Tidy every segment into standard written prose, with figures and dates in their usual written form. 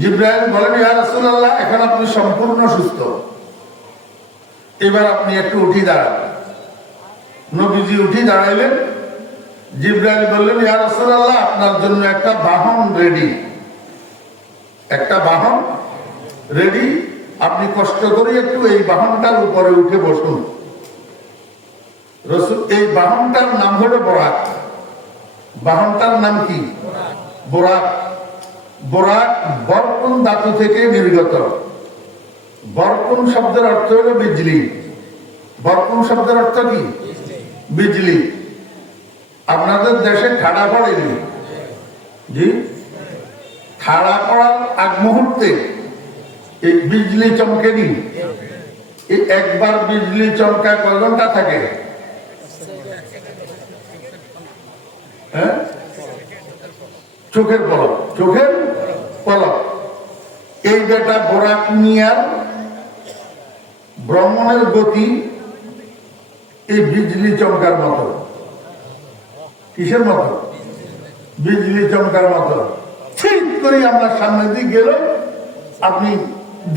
জিবরাইল বলেন, ইয়া রাসূলুল্লাহ, এখন আপনি সম্পূর্ণ সুস্থ, এবার আপনি একটু উঠি দাঁড়ান। নবীজি উঠি দাঁড়াইলেন। জিবরাইল বললেন, ইয়া রাসূলুল্লাহ, আপনার জন্য একটা বাহন রেডি, একটা বাহন রেডি, আপনি কষ্ট করে একটু এই বাহনটার উপরে উঠে বসুন। রাসূল, এই বাহনটার নাম হলো বোরাক। বাহনটার নাম কি? বোরাক। বোরাক বরকুন ধাতু থেকে নির্গত। বরকুন শব্দের অর্থ হলো বিজলি। বরকুন শব্দের অর্থ কি? বিজলি। আপনাদের দেশে ঠাড়া পড়েনি? জি, ঠাড়া পড়ার আগ মুহূর্তে এই বিজলি চমকেনি। এই একবার বিজলি চমকায় কয় ঘন্টা থাকে? হ্যাঁ, চোখের পলক, চোখের পলক। এই যেটা বোরাক মিয়ার ভ্রমণের গতি এই বিজলি চমকার মতো। কিসের মতো? বিজলি চমকার মতো। ঠিক করে আমরা সামনে দিকে গেল, আপনি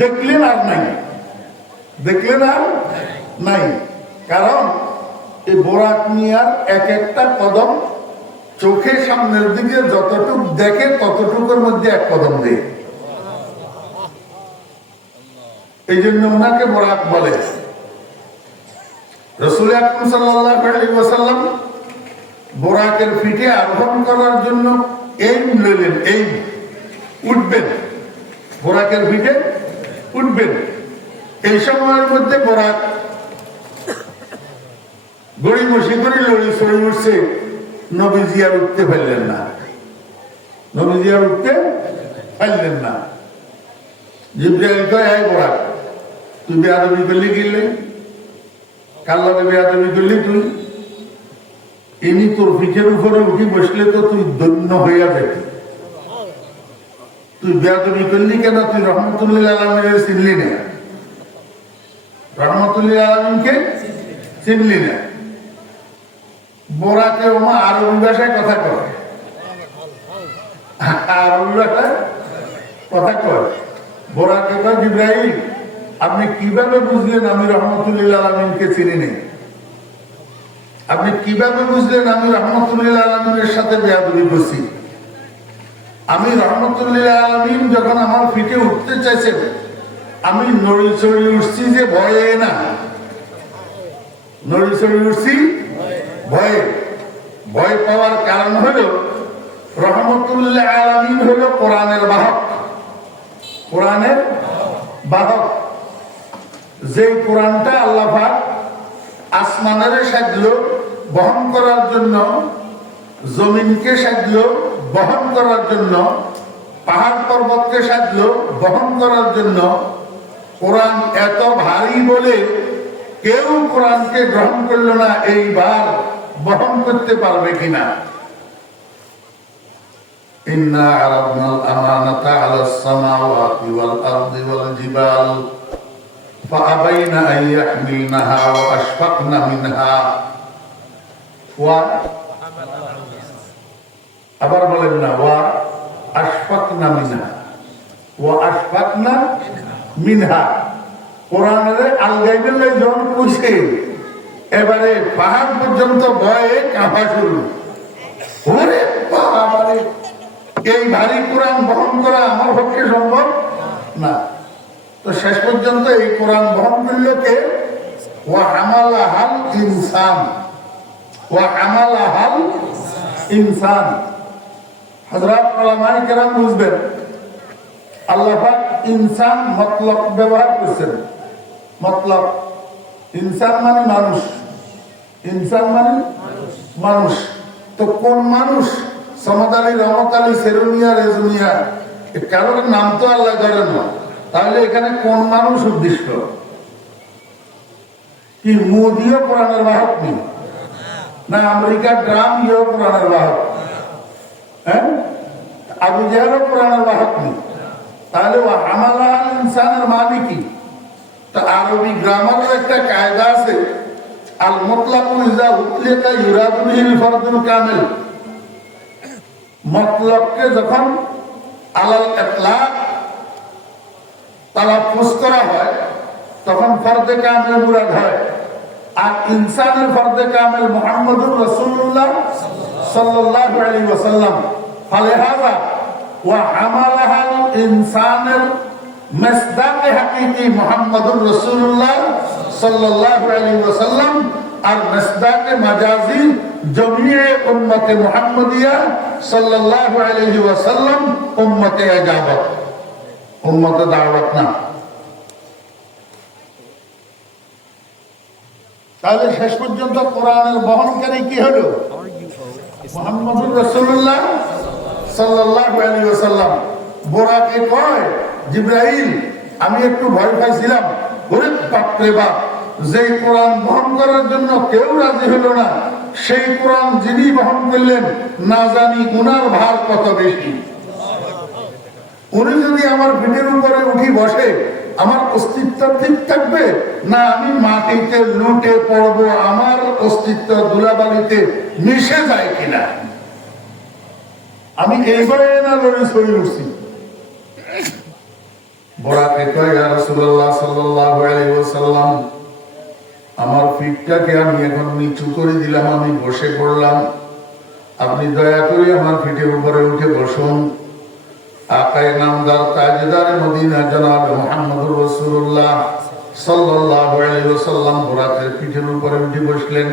দেখলেন আর নাই, দেখলেন আর নাই। কারণ এই বোরাক মিয়ার এক একটা কদম চোখের সামনের দিকে যতটুকু দেখে ততটুকুর মধ্যে এক কদম দেয়। এই জন্য ওনাকে বোরাক বলে। রাসূল আকরাম সাল্লাল্লাহু আলাইহি ওয়াসাল্লাম বোরাকের পিঠে আরোহণ করার জন্য এইম নিলেন। এইম, উঠবেন, বোরাকের পিঠে উঠবেন। এই সময়ের মধ্যে বোরাক গড়িমসি করে লড়ি সরে উঠছে। নবীজি আর উঠতে পারলেন না, নবীজি আর উঠতে পারলেন না। জিবরাইল কয়, এই বোরাক, তুই বেয়াদবি করলি, গেলে কার লগে বেয়াদবি করলি তুই? ইনি তোর পিঠের উপরে উঠি বসলে তো তুই দৈন্য হইয়া যেতি। তুই বেয়াদবি করলি কেন? তুই রহমতুল্লিল আলামিনের চিনলি না, রহমতুল্লিল আলামিনকে চিনলি না। বোরাকে ওমা আরবি ভাষায় কথা কয়, আরবি ভাষায় কথা কয়। বোরাকে কয়, জিবরাইল, আপনি কিভাবে বুঝলেন আমি রহমতুল্লিল আলামিনকে চিনি নেই? আপনি কিভাবে বুঝলেন আমি রহমতুল্লিল আলামিনের সাথে বেয়াদবি করছি? আমি রহমতুল্লিল আলামিন যখন আমার পিঠে উঠতে চাইছেন, আমি নড়ি চড়ি উঠছি যে ভয়ে না, নড়ি চড়ি উঠছি ভয়ে। ভয় পাওয়ার কারণ হলো রহমতুল্লিল আলামিন হলো কোরআনের বাহক। কোরআনের বাহক, যে কোরআনটা আল্লাহ পাক আসমানের সাহায্য বহন করার জন্য, জমিনকে সাহায্য বহন করার জন্য, পাহাড় পর্বতকে সাহায্য বহন করার জন্য। কোরআন এত ভারী বলে কেউ কোরআনকে গ্রহণ করল না, এইবার বহন করতে পারবে কিনা? ইন্না আরাদনাল আমানাতা আলাস সামাওয়াতি ওয়াল আরদি ওয়াল জিবাল ফাআবাইনা আন ইয়াহমিলনাহা ওয়া আশফাকনা মিনহা ওয়া, আবার বলেন না, ওয়া আশফাকনা মিনহা, ওয়া আশফাকনা মিনহা। কোরআনের আলগাইবের লাই যখন কইছে, এবারে পাহাড় পর্যন্ত ভয়ে কাঁপা শুরু। ওরে বাবারে, এই ভারী কোরআন বহন করা আমার পক্ষে সম্ভব না। তো শেষ পর্যন্ত এই কোরআন বহন করল কে? ওয়া হামালাহাল ইনসান, ওয়া হামালাহাল ইনসান। হযরত উলামায়ে কেরাম বুঝবেন, আল্লাহ পাক ইনসান মতলব ব্যবহার করেছেন। মতলব, ইনসান মানে মানুষ, ইনসান মানে মানুষ। তো কোন মানুষ? সমাদ আলী, রহমত আলী, সেরুনিয়া, রেজুনিয়া, কারোর নাম তো আল্লাহ জানেন না। তাহলে এখানে কোন মানুষ উদ্দিষ্ট? কি মোদিও কোরআনের বাহক নেই? না আমেরিকার ড্রাম ইয়েও কোরআনের বাহক? হ্যাঁ, আবু জাহেলও কোরআনের বাহক নেই। তাহলে ও হামালা ইনসানের মানে কি? তো আরবি গ্রামারের একটা কায়দা আছে, আল মুতলাকু ইযা উতলিকা ইউরাদু বিহিল ফারদুল কামিল। মতলবকে যখন আলাল ইতলাক তালাফুজ করা হয় তখন ফরদে কামেল মুরাদ হয়। আর ইনসানের ফরদে কামেল মুহাম্মদুর রাসূলুল্লাহ সাল্লাল্লাহু আলাইহি ওয়াসাল্লাম। ফালিহাযা ওয়া আমালাহাল ইনসানের মাসদাকে হাকিকি মুহাম্মদুর রাসূলুল্লাহ সাল্লাল্লাহু আলাইহি ওয়াসাল্লাম আর মাসদাকে মাজাজি জমিয়ে উম্মতে মুহাম্মদিয়া সাল্লাল্লাহু আলাইহি ওয়াসাল্লাম উম্মতে ইজাবত, উম্মতে দাওয়াত না। তাহলে শেষ পর্যন্ত কোরআনের বহনকারী কি হলো? মুহাম্মদুর রাসূলুল্লাহ সাল্লাল্লাহু আলাইহি ওয়াসাল্লাম। বোরাকে কয়, জিবরাইল আমি একটু ভয় পাইছিলাম, ওরে বাপ রে বাপ, যে কোরআন বহন করার জন্য কেউ রাজি হলো না, সেই কোরআন যিনি বহন করলেন না জানি গুনার ভার কত বেশি। উনি যদি আমার পিঠের উপরে উঠি বসে, আমার অস্তিত্ব ঠিক থাকবে না আমি মাটিতে লুটে পড়বো, আমার অস্তিত্ব ধুলাবালিতে মিশে যায় কিনা? আমি এইবারে না লড়ে সরে উঠছি। বড়াকে কয়, ইয়া রাসূলুল্লাহ সাল্লাল্লাহু আলাইহি ওয়াসাল্লাম, আমার পিঠটাকে আমি এখন নিচু করে দিলাম, আমি বসে পড়লাম, আপনি দয়া করে আমার পিঠের উপরে উঠে বসুন। আকায়ে নামদার তাজদার মদিনা জনাব মুহাম্মদুর রাসূলুল্লাহ সাল্লাল্লাহু আলাইহি ওয়াসাল্লাম বড়াকের পিঠের উপরে উঠে বসলেন।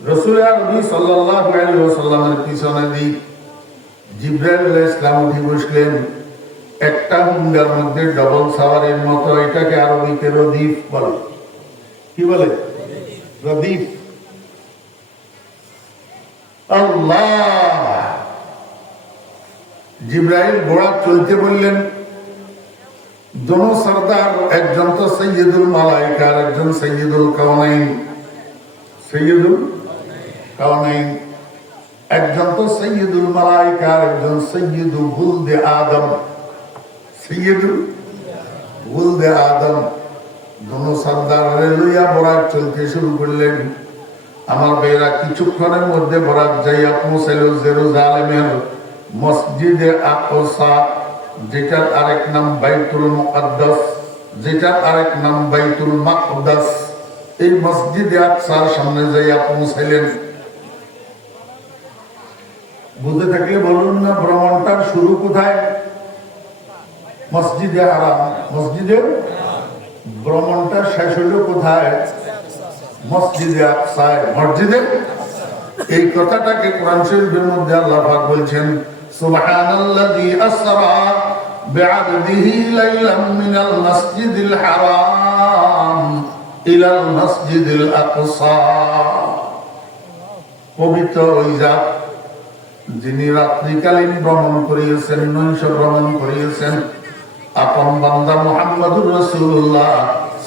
রাসূল আরবি সাল্লাল্লাহু আলাইহি ওয়াসাল্লামের পিছনে দিক জিবরাইল আলাইহিস সালাম উঠে বসলেন। একটা হুন্ডার মধ্যে ডবল সাওয়ারের মতো, এটাকে আরবিতে রদিফ বলে। কি বলে? রদিফ। আল্লাহ! জিবরাইল ঘোড়া চলতে বললেন। দোনো সরদার, একজন তো সৈয়দুল মালাইকা, একজন সৈয়দুল কাওনাইন। সৈয়দুল কাওনাইন, একজন তো সৈয়দুল মালাইকা, একজন সৈয়দুল গুলদে আদম। সৈয়দুল গুলদে আদম। দোনো সরদার লইয়া বরাক চলতে শুরু করলেন। আমার ভাইরা কিছুক্ষণের মধ্যে বরাক যাইয়া পৌঁছাইল জেরুজালেমের মসজিদে আকসা, যেটার আরেক নাম বাইতুল মুকদ্দাস, যেটার আরেক নাম বাইতুল মাকদাস। এই মসজিদে আকসার সামনে যাইয়া পৌঁছাইলেন। বুঝে থাকলে বলুন না, ভ্রমণটার শুরু কোথায়? মসজিদে হারাম। মসজিদে ভ্রমণটা শেষ হইল কোথায়? মসজিদে আকসায়, মসজিদে। এই কথাটাকে কোরআন শরীফের মধ্যে আল্লাহ পাক বলছেন, সুবহানাল্লাযী আসরা বিআবদিহি লাইলাম মিনাল মাসজিদিল হারাম ইলাল মাসজিদিল আকসা। পবিত্র ওই জাত যিনি রাত্রিকালীন ভ্রমণ করিয়েছেন, নৈশ ভ্রমণ করিয়েছেন আপন বান্দা মুহাম্মদুর রাসূলুল্লাহ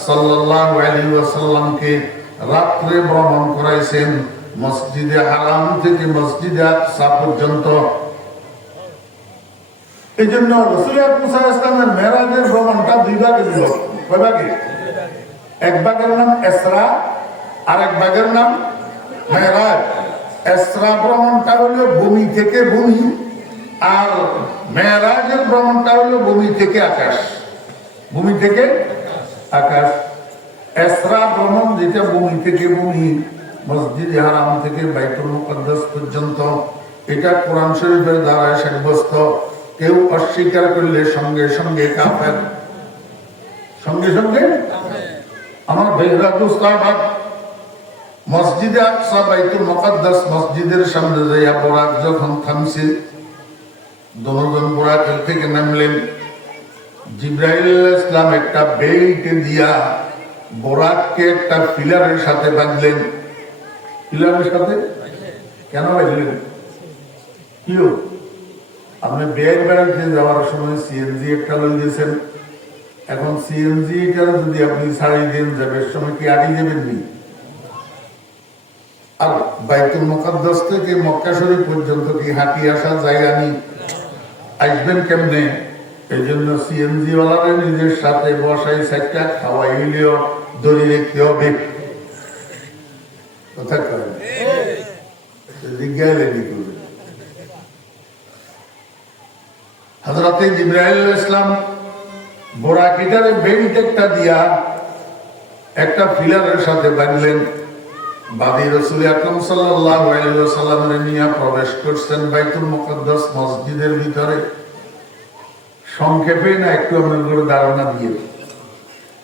সাল্লাল্লাহু আলাইহি ওয়াসাল্লামকে রাত্রে ভ্রমণ করাইছেন মসজিদে হারাম থেকে মসজিদে আকসা পর্যন্ত। এই জন্য রাসূল আকরাম সাল্লাল্লাহু আলাইহি ওয়াসাল্লামের মেরাজের ভ্রমণটা দুই ভাগে বিভক্ত। কয় ভাগে? এক ভাগের নাম ইসরা, আর এক ভাগের নাম মেরাজ। ইসরা ভ্রমণটা হলো ভূমি থেকে ভূমি, আর মেরাজের ভ্রমণটা হলো ভূমি থেকে আকাশ। ভূমি থেকে আকাশ। ইসরা ভ্রমণ যেটা ভূমি থেকে ভূমি, মসজিদে হারাম থেকে বাইতুল মুকদ্দাস পর্যন্ত, এটা কোরআন শরীফের দ্বারা সাব্যস্ত। কেউ অস্বীকার করলে সঙ্গে সঙ্গে কাফের, সঙ্গে সঙ্গে। আমার ভাইরা দোস্তাবাদ, মসজিদে আকসা বাইতুল মুকদ্দাস মসজিদের সামনে যাইয়া বরাক যখন থামছে, দুজন বরাকের থেকে নামলেন। জিবরাইল আলাইহিস সালাম একটা বেল্ট দিয়া বরাককে একটা পিলারের সাথে বাঁধলেন। পিলারের সাথে কেন বাঁধলেন? কি আপনি বের বেড়াইতে যাওয়ার সময় সিএনজি একটা লই দিয়েছেন, এখন সিএনজি যদি আপনি ছাড়িয়ে দেন, যাবের সময় কি আগে যাবেন নি? আর বাইতুল মুকদ্দাস থেকে মক্কা শরীফ পর্যন্ত কি হাঁটি আসা জায়গা নেই? আসবেন কেমনে? এই জন্য সিএনজি ওয়ালারে নিজের সাথে বসাই সাইটটা খাওয়াইলেও দড়ি রেখতে হবে। কথা করেন জিজ্ঞাসা করবে। হযরতে জিবরাইল আলাইহিস সালাম বোরাকিটারে বেল্ট একটা দিয়া একটা পিলারের সাথে বাঁধলেন, বাদী রাসূল আকরাম সাল্লাল্লাহু আলাইহি ওয়াসাল্লামের নিয়ে প্রবেশ করছেন বাইতুল মুকাদ্দাস মসজিদের ভিতরে। সংক্ষেপে না একটু আপনাদের ধারণা দিয়ে,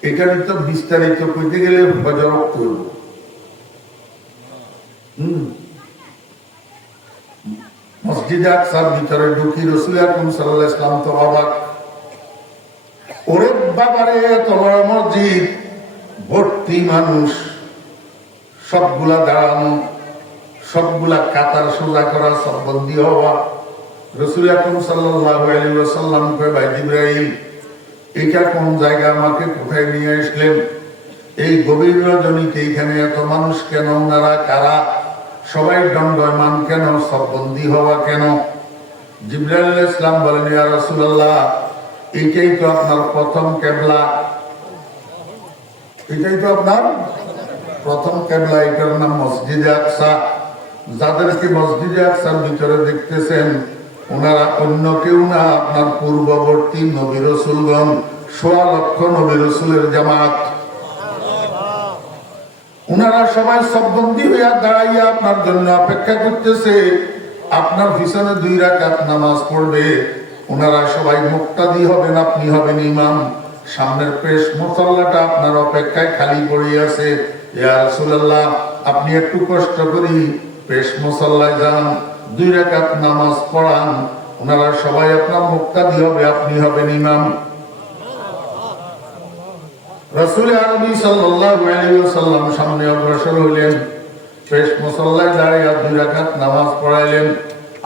এটার তো বিস্তারিত কইতে গেলে ফজর করব। মসজিদে আকসার ভিতরে ঢুকি রাসূল আকরাম সাল্লাল্লাহু আলাইহি ওয়াসাল্লাম তো অবাক, ওরে বাবারে এত বড় মসজিদ, ভর্তি মানুষ, সবগুলা দাঁড়ানো, সবগুলা কাতার সোজা করা, সব বন্দী হওয়া। রাসূল আকরাম সাল্লাল্লাহু আলাইহি ওয়াসাল্লাম কয়, ভাই জিবরাইল, এটা কোন জায়গা, আমাকে কোথায় নিয়ে আসলেন? এই গভীর রজনীতে এখানে এত মানুষ কেন? ওনারা কারা? সবাই দণ্ডায়মান কেন? সব বন্দী হওয়া কেন? জিবরাইল আলাইহিস সালাম বলেন, ইয়া রাসূলুল্লাহ, এটাই তো আপনার প্রথম কিবলা, এটাই তো আপনার প্রথম কিবলা, এটার নাম মসজিদে আকসা। যাদেরকে মসজিদে আকসার ভিতরে দেখতেছেন ওনারা অন্য কেউ না, আপনার পূর্ববর্তী নবী রাসূলগণ, ১৬ লক্ষ নবী রাসূলের জামাত। ওনারা সবাই সববন্দী হইয়া দাঁড়াইয়া আপনার জন্য অপেক্ষা করতেছে, আপনার পিছনে 2 রাকাত নামাজ পড়বে। ওনারা সবাই মুক্তাদি হবেন, আপনি হবেন ইমাম। সামনের পেশ মুসাল্লাটা আপনার অপেক্ষায় খালি পড়ে আছে। ইয়া রাসূলুল্লাহ, আপনি একটু কষ্ট করি পেশ মুসাল্লায় যান, 2 রাকাত নামাজ পড়ান। ওনারা সবাই আপনার মুক্তাদি হবে, আপনি হবেন ইমাম। রাসূল আরবি সাল্লাল্লাহু আলাইহি ওয়াসাল্লাম সামনে অগ্রসর হলেন, পেশ মুসাল্লায় দাঁড়িয়ে 2 রাকাত নামাজ পড়াইলেন।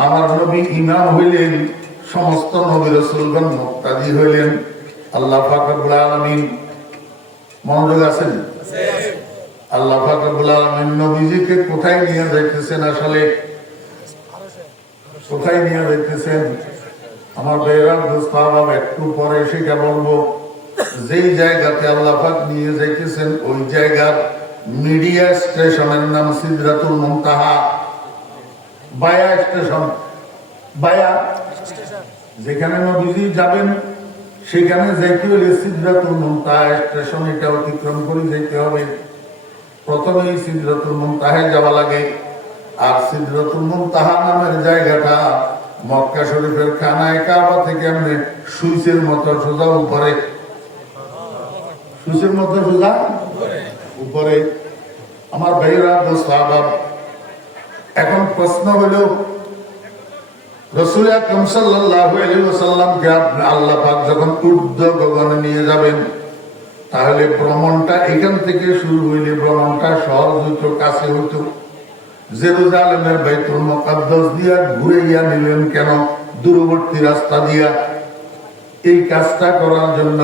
আমার নবী ইমাম হইলেন, সমস্ত নবী রাসূলগণ মুক্তাদি হইলেন। আল্লাহ পাক রব্বুল আলামিন, মনোযোগ আছেন? আল্লাহ পাক রব্বুল আলামিন নবীজিকে কোথায় নিয়ে যাইতেছেন? আসলে কোথায় নিয়ে যাইতেছেন? আমার ভাইরা দোস্ত বাবা, একটু পরে সেটা বলবো। যেই জায়গাতে আল্লাহ পাক নিয়ে যাইতেছেন ওই জায়গার মিডিয়া স্টেশনের নাম সিদরাতুল মুনতাহা। বায়া স্টেশন, বায়া যেখানে নবীজি যাবেন সেখানে যাইতে হলে সিদরাতুল মুনতাহা স্টেশন, এটা অতিক্রম করে যেতে হবে। প্রথমেই সিদরাতুল মুনতাহায় যাওয়া লাগে। আর সিদরাতুল মুনতাহা নামের জায়গাটা মক্কা শরীফের খানায়ে কাবা থেকে এমনি সুইচের মতো সোজা উপরে, সুইচের মতো সোজা উপরে। আমার ভাইরা সাহাবা, এখন প্রশ্ন হলো, রাসূল আকরাম সাল্লাল্লাহু আলাইহি ওয়াসাল্লামকে আল্লাহ পাক যখন ঊর্ধ্ব গগনে নিয়ে যাবেন, তাহলে ভ্রমণটা এখান থেকে শুরু হইলে ভ্রমণটা সহজ হইতো, কাছে হইতো। জেরুজালেমের বাইতুল মুকাদ্দাস দিয়া ঘুরাইয়া নিলেন কেন? দূরবর্তী রাস্তা দিয়া। এই কাজটা করার জন্য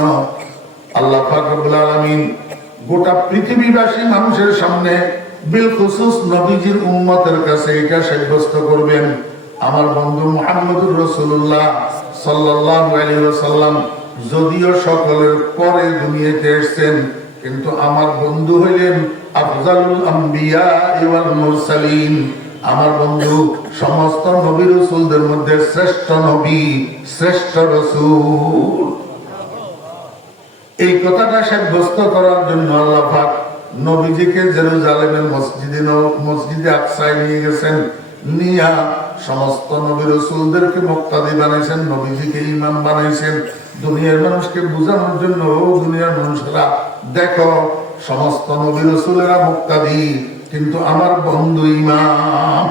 আল্লাহ পাক রব্বুল আলামিন গোটা পৃথিবীবাসী মানুষের সামনে বিলখুসুস নবীজির উম্মতের কাছে এটা সাব্যস্ত করবেন, আমার বন্ধু মুহাম্মদুর রাসূলুল্লাহ সাল্লাল্লাহু আলাইহি ওয়াসাল্লাম যদিও সকলের পরে দুনিয়াতে এসেছেন, কিন্তু আমার বন্ধু হইলেন আফজালুল আম্বিয়া ওয়াল মুরসালিন। আমার বন্ধু সমস্ত নবী রাসূলদের মধ্যে শ্রেষ্ঠ নবী, শ্রেষ্ঠ রাসূল। এই কথাটা সাব্যস্ত করার জন্য আল্লাহ পাক নবীজিকে জেরুজালেমের মসজিদে আকসায় নিয়ে গেছেন। নিয়া সমস্ত নবী রাসূলদেরকে মুক্তাদি বানাইছেন, নবীজিকে ইমাম বানাইছেন। দুনিয়ার মানুষকে বোঝানোর জন্য, দুনিয়ার মানুষরা দেখো সমস্ত নবী রাসূলেরা মুক্তাদি, কিন্তু আমার বন্ধু ইমাম।